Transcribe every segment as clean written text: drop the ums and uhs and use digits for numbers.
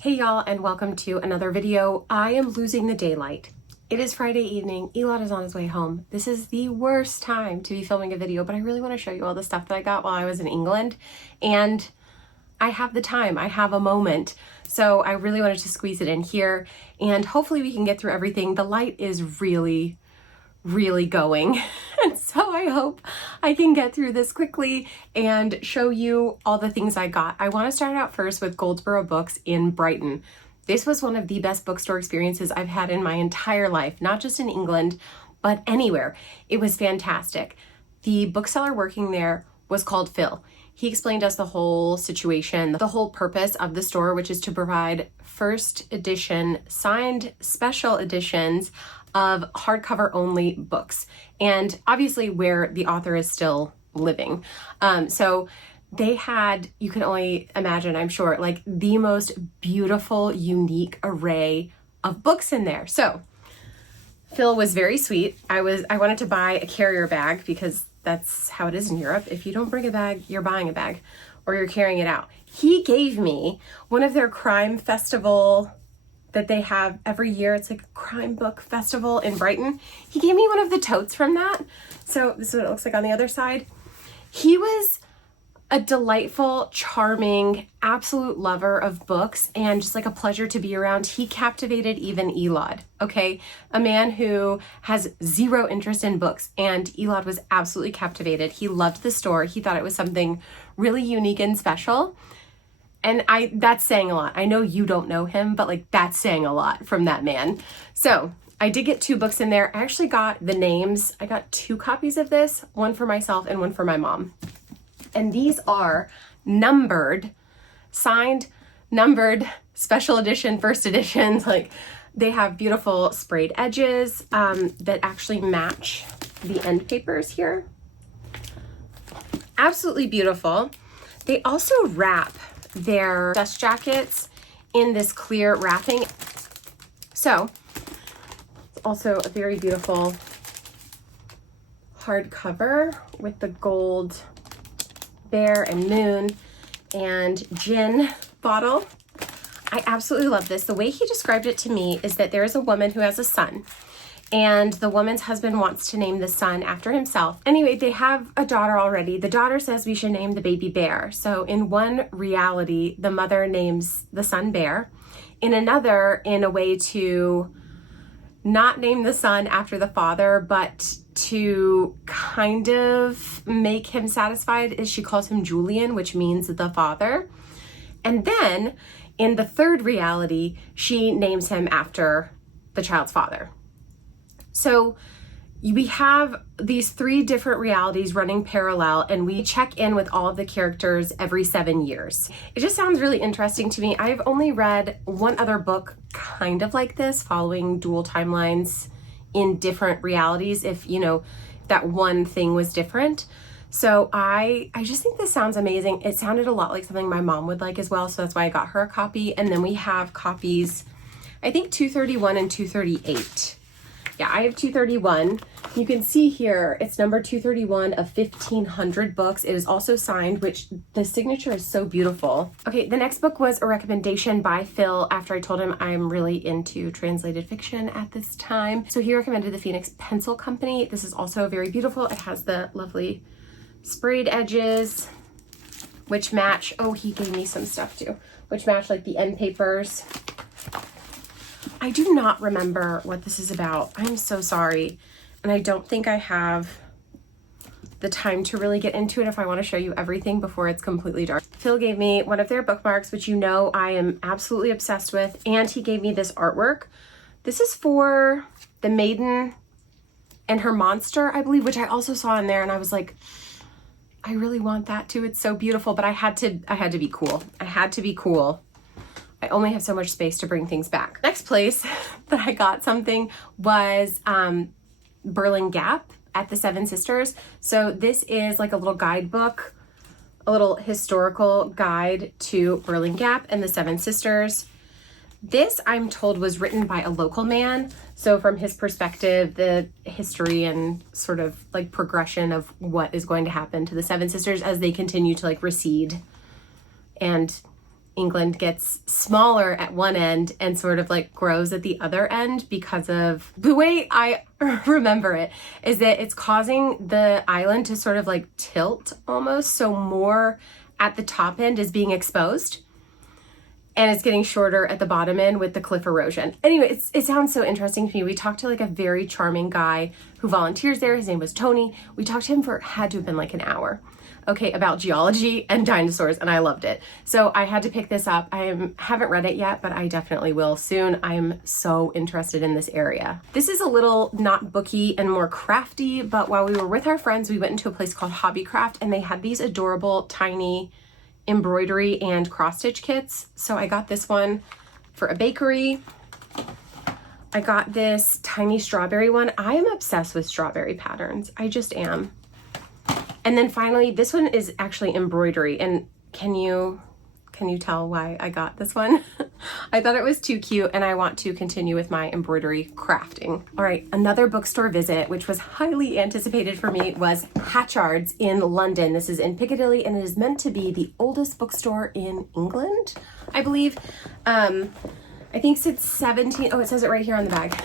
Hey y'all, and welcome to another video. I am losing the daylight. It is Friday evening. Elon is on his way home. This is the worst time to be filming a video, but I really want to show you all the stuff that I got while I was in England. And I have the time. I have a moment. So I really wanted to squeeze it in here, and hopefully we can get through everything. The light is really going. And so I hope I can get through this quickly and show you all the things I got. I want to start out first with Goldsboro Books in Brighton. This was one of the best bookstore experiences I've had in my entire life, not just in England, but anywhere. It was fantastic. The bookseller working there was called Phil. He explained us the whole situation, the whole purpose of the store, which is to provide first edition signed special editions of hardcover only books, and obviously where the author is still living. So they had, you can only imagine, I'm sure, like the most beautiful, unique array of books in there. So Phil was very sweet. I wanted to buy a carrier bag because that's how it is in Europe. If you don't bring a bag, you're buying a bag or you're carrying it out. He gave me one of their crime festival that they have every year. It's like a crime book festival in Brighton. He gave me one of the totes from that. So this is what it looks like on the other side. He was a delightful, charming, absolute lover of books and just like a pleasure to be around. He captivated even Elad, okay? A man who has zero interest in books, and Elad was absolutely captivated. He loved the store. He thought it was something really unique and special. And that's saying a lot. I know you don't know him, but like that's saying a lot from that man. So I did get 2 books in there. I actually got the names. I got 2 copies of this, one for myself and one for my mom. And these are numbered, signed, numbered, special edition, first editions. Like they have beautiful sprayed edges that actually match the end papers here. Absolutely beautiful. They also wrap their dust jackets in this clear wrapping. So it's also a very beautiful hardcover with the gold bear and moon and gin bottle. I absolutely love this. The way he described it to me is that there is a woman who has a son, and the woman's husband wants to name the son after himself. Anyway, they have a daughter already. The daughter says we should name the baby Bear. So in one reality, the mother names the son Bear. In another, in a way to not name the son after the father, but to kind of make him satisfied, is she calls him Julian, which means the father. And then in the third reality, she names him after the child's father. So we have these 3 different realities running parallel, and we check in with all of the characters every 7 years. It just sounds really interesting to me. I've only read one other book kind of like this, following dual timelines in different realities, if you know that one thing was different. So I just think this sounds amazing. It sounded a lot like something my mom would like as well, so that's why I got her a copy. And then we have copies, I think 231 and 238. Yeah, I have 231. You can see here, it's number 231 of 1,500 books. It is also signed, which the signature is so beautiful. Okay, the next book was a recommendation by Phil after I told him I'm really into translated fiction at this time. So he recommended the Phoenix Pencil Company. This is also very beautiful. It has the lovely sprayed edges, which match, oh, he gave me some stuff too, which match like the end papers. I do not remember what this is about. I'm so sorry. And I don't think I have the time to really get into it if I want to show you everything before it's completely dark. Phil gave me one of their bookmarks, which you know I am absolutely obsessed with. And he gave me this artwork. This is for the maiden and her monster, I believe, which I also saw in there. And I was like, I really want that too. It's so beautiful, but I had to be cool. I had to be cool. I only have so much space to bring things back. Next place that I got something was Berlin Gap at the Seven Sisters. So this is like a little guidebook, a little historical guide to Berlin Gap and the Seven Sisters. This, I'm told, was written by a local man. So from his perspective, the history and sort of like progression of what is going to happen to the Seven Sisters as they continue to like recede and England gets smaller at one end and sort of like grows at the other end because of the way I remember it is that it's causing the island to sort of like tilt almost. So more at the top end is being exposed and it's getting shorter at the bottom end with the cliff erosion. Anyway, it sounds so interesting to me. We talked to like a very charming guy who volunteers there. His name was Tony. We talked to him for, had to have been like an hour. Okay, about geology and dinosaurs, and I loved it. So I had to pick this up. I haven't read it yet, but I definitely will soon. I'm so interested in this area. This is a little not booky and more crafty, but while we were with our friends, we went into a place called Hobbycraft, and they had these adorable tiny embroidery and cross-stitch kits. So I got this one for a bakery. I got this tiny strawberry one. I am obsessed with strawberry patterns. I just am. And then finally, this one is actually embroidery. And can you tell why I got this one? I thought it was too cute and I want to continue with my embroidery crafting. All right, another bookstore visit, which was highly anticipated for me, was Hatchard's in London. This is in Piccadilly and it is meant to be the oldest bookstore in England, I believe. I think since it says it right here on the bag.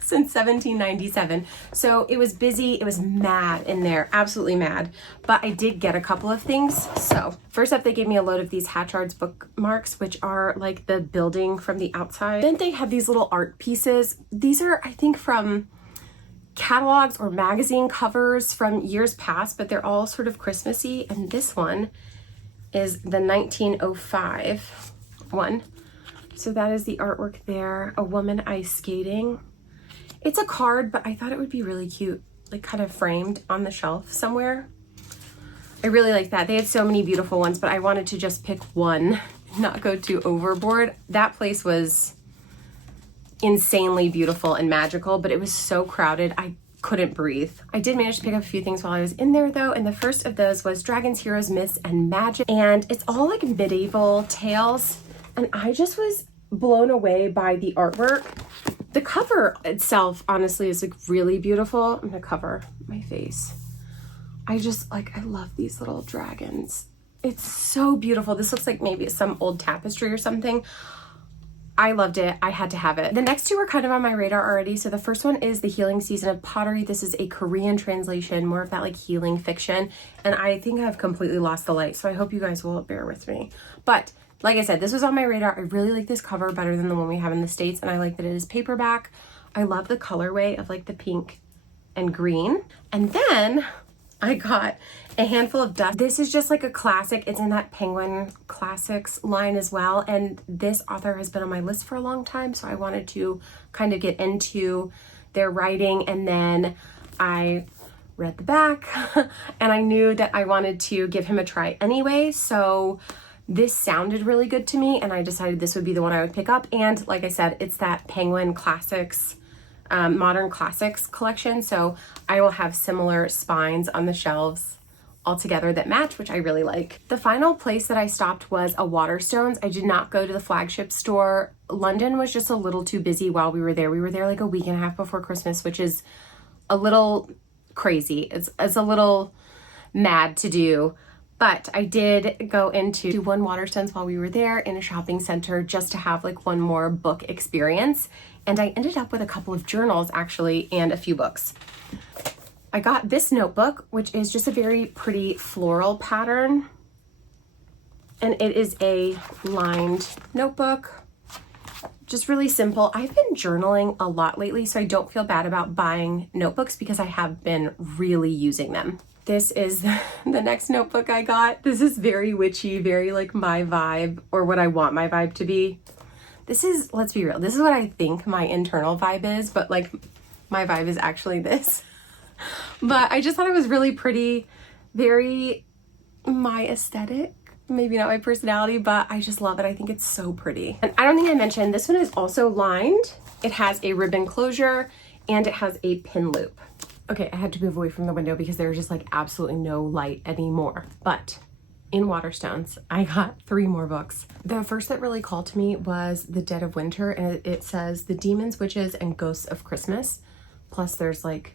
Since 1797. So it was busy, it was mad in there, absolutely mad. But I did get a couple of things. So first up, they gave me a load of these Hatchard's bookmarks, which are like the building from the outside. Then they had these little art pieces. These are, I think, from catalogs or magazine covers from years past, but they're all sort of Christmassy. And this one is the 1905 one. So that is the artwork there. A woman ice skating. It's a card, but I thought it would be really cute, like kind of framed on the shelf somewhere. I really like that. They had so many beautiful ones, but I wanted to just pick one, not go too overboard. That place was insanely beautiful and magical, but it was so crowded, I couldn't breathe. I did manage to pick up a few things while I was in there though, and the first of those was Dragons, Heroes, Myths, and Magic. And it's all like medieval tales, and I just was blown away by the artwork. The cover itself, honestly, is like really beautiful. I'm gonna cover my face. I love these little dragons. It's so beautiful. This looks like maybe some old tapestry or something. I loved it. I had to have it. The next two were kind of on my radar already. So the first one is The Healing Season of Pottery. This is a Korean translation, more of that like healing fiction. And I think I've completely lost the light. So I hope you guys will bear with me. But like I said, this was on my radar. I really like this cover better than the one we have in the States. And I like that it is paperback. I love the colorway of like the pink and green. And then I got a handful of dust. This is just like a classic. It's in that Penguin Classics line as well. And this author has been on my list for a long time. So I wanted to kind of get into their writing. And then I read the back and I knew that I wanted to give him a try anyway. So this sounded really good to me and I decided this would be the one I would pick up. And like I said, it's that Penguin Classics, Modern Classics collection. So I will have similar spines on the shelves all together that match, which I really like. The final place that I stopped was a Waterstones. I did not go to the flagship store. London was just a little too busy while we were there. We were there like a week and a half before Christmas, which is a little crazy. It's a little mad to do. But I did go into one Waterstones while we were there in a shopping center just to have like one more book experience. And I ended up with a couple of journals actually and a few books. I got this notebook, which is just a very pretty floral pattern. And it is a lined notebook, just really simple. I've been journaling a lot lately, so I don't feel bad about buying notebooks because I have been really using them. This is the next notebook I got. This is very witchy, very like my vibe or what I want my vibe to be. This is, let's be real, this is what I think my internal vibe is, but like my vibe is actually this. But I just thought it was really pretty, very my aesthetic. Maybe not my personality, but I just love it. I think it's so pretty. And I don't think I mentioned, this one is also lined. It has a ribbon closure and it has a pin loop. Okay, I had to move away from the window because there was just like absolutely no light anymore. But in Waterstones, I got 3 more books. The first that really called to me was The Dead of Winter, and it says The Demons, Witches, and Ghosts of Christmas. Plus there's like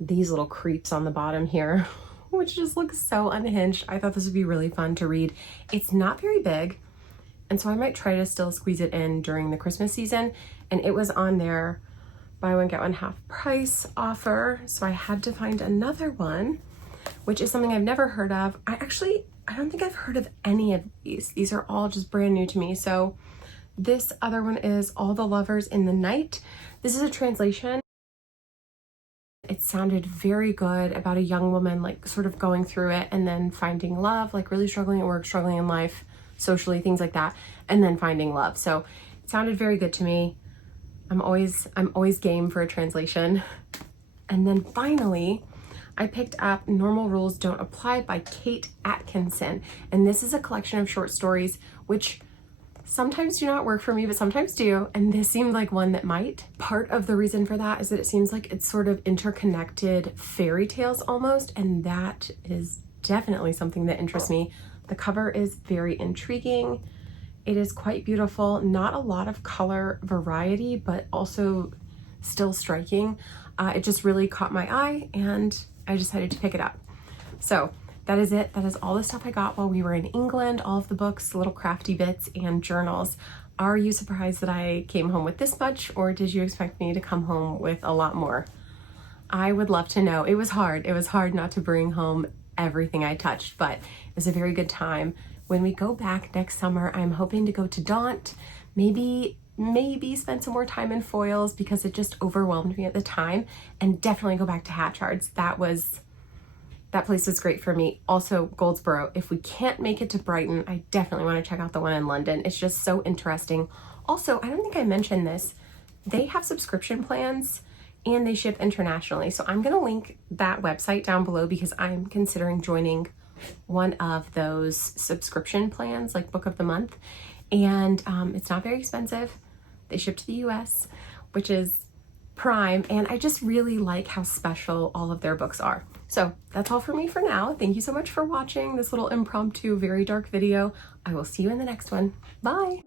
these little creeps on the bottom here, which just looks so unhinged. I thought this would be really fun to read. It's not very big. And so I might try to still squeeze it in during the Christmas season. And it was on their buy one, get one half price offer. So I had to find another one, which is something I've never heard of. I don't think I've heard of any of these. These are all just brand new to me. So this other one is All the Lovers in the Night. This is a translation. It sounded very good about a young woman, like sort of going through it and then finding love, like really struggling at work, struggling in life, socially, things like that, and then finding love. So it sounded very good to me. I'm always game for a translation. And then finally, I picked up Normal Rules Don't Apply by Kate Atkinson. And this is a collection of short stories, which sometimes do not work for me, but sometimes do. And this seemed like one that might. Part of the reason for that is that it seems like it's sort of interconnected fairy tales almost. And that is definitely something that interests me. The cover is very intriguing. It is quite beautiful. Not a lot of color variety, but also still striking. It just really caught my eye and I decided to pick it up. So that is it. That is all the stuff I got while we were in England. All of the books, little crafty bits, and journals. Are you surprised that I came home with this much, or did you expect me to come home with a lot more? I would love to know. It was hard. It was hard not to bring home everything I touched, but it was a very good time. When we go back next summer, I'm hoping to go to Daunt, maybe spend some more time in foils because it just overwhelmed me at the time, and definitely go back to Hatchards. That place was great for me. Also Goldsboro. If we can't make it to Brighton, I definitely want to check out the one in London. It's just so interesting. Also, I don't think I mentioned this. They have subscription plans and they ship internationally. So I'm going to link that website down below because I'm considering joining one of those subscription plans, like Book of the Month. And it's not very expensive. They ship to the US, which is prime. And I just really like how special all of their books are. So that's all for me for now. Thank you so much for watching this little impromptu, very dark video. I will see you in the next one. Bye.